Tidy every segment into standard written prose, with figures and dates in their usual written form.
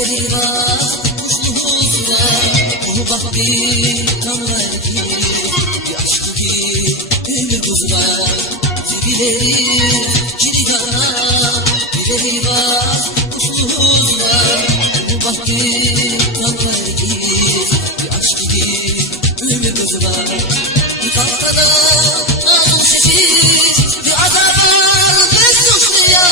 Geceleri var, kuşluğuzda, onu bak bir kanlar ki, bir aşkı ki, ömür buzlar, zibileri, kilidana, geceleri var, kuşluğuzda, onu bak bir kanlar ki, bir aşkı ki, ömür buzlar, bir kaftada, ağır sessiz, bir azar, ben suçluya.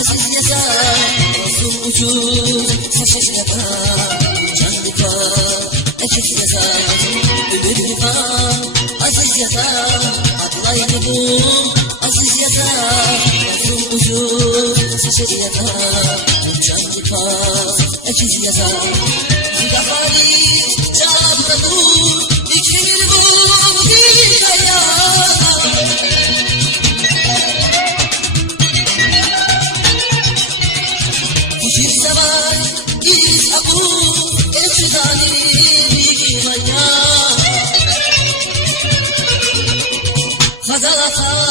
Aziz yasa, olsun ucuz, saçış yaka, canlı kal, ekşi yasa, ömür yıkan, aziz yasa, atlayını bul, aziz yasa, olsun ucuz, saçış yaka, canlı kal, ekşi yasa, zidafari, canlı dur, ikimir bu, bir kaya. Fazla